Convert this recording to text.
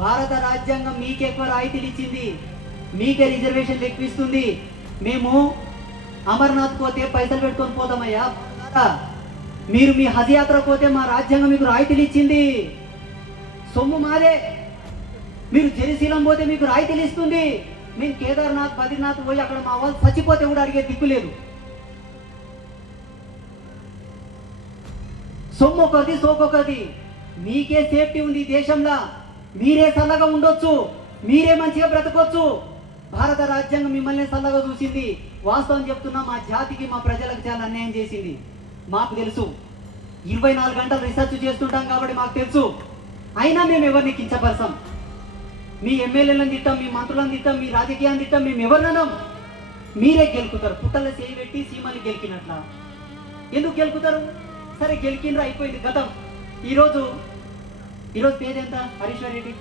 భారత రాజ్యాంగం మీకే ఎక్కువ రాయితీలు ఇచ్చింది, మీకే రిజర్వేషన్లు ఎక్కువిస్తుంది. మేము అమర్నాథ్ పోతే పైసలు పెట్టుకొని పోతామయ్యా. మీరు మీ హజ్ యాత్ర పోతే మా రాజ్యాంగం మీకు రాయితీలు ఇచ్చింది, సొమ్ము మాదే. మీరు జెరూసలేం పోతే మీకు రాయితీలు ఇస్తుంది. మేము కేదార్నాథ్ బద్రీనాథ్ పోయి అక్కడ మా వాళ్ళు చచ్చిపోతే కూడా అడిగే దిక్కు లేదు. సొమ్ము ఒకది సోకొకది. మీకే సేఫ్టీ ఉంది దేశంలో, మీరే చల్లగా ఉండొచ్చు, మీరే మంచిగా బ్రతకొచ్చు. భారత రాజ్యాంగం మిమ్మల్ని చల్లగా చూసింది. వాస్తవం చెప్తున్నా, మా జాతికి మా ప్రజలకు చాలా అన్యాయం చేసింది. మాకు తెలుసు, 24 గంటలు రీసెర్చ్ చేస్తుంటాం కాబట్టి మాకు తెలుసు. అయినా మేము ఎవరిని కించపరచం. మీ ఎమ్మెల్యేలను తిట్టాం, మీ మంత్రులను తిట్టాం, మీ రాజకీయాన్ని తిట్టాం. మేము ఎవరిననం. మీరే గెలుకుతారు. పుట్టలో చేయి పెట్టి సీమని గెలికినట్ల ఎందుకు గెలుకుతారు? సరే గెలికినరా, అయిపోయింది, గతం. ఈరోజు పేరు ఎంత? హరీశ్వర్ రెడ్డి